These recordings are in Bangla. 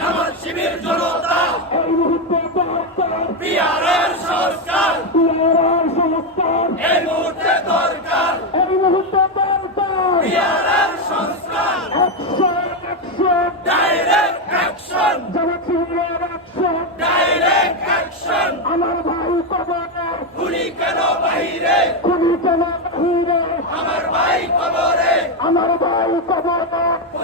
জামাত শিবির জনতা এই মুহূর্তে বিহারের সংস্কার বিহারের সংস্কার এই মুহূর্তে দরকার এই মুহূর্তে দরকার। বিহারের সংস্কার। একশো একশো ডাইরেক্ট একশো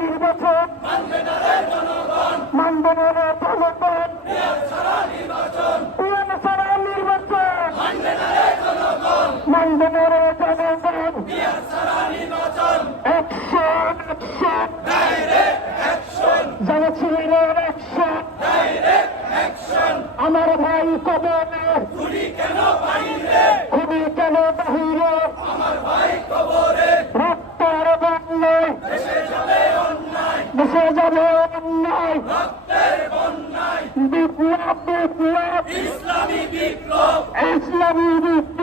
নির্বাচন। মানবে না রে জনগণ মানবে না রে জনগণ বিহার ছাড়া নির্বাচন। মানবে না রে, জনগণ। অ্যাকশন অ্যাকশন ডাইরেক্ট অ্যাকশন আমার ভাই গুলি খুবই কেন বাহিরে? আমার ভাই ভেসে যাবে অন্যায় বিপ্লব বিপ্লব। ইসলামী বিপ্লব। ইসলামী বিপ্লব।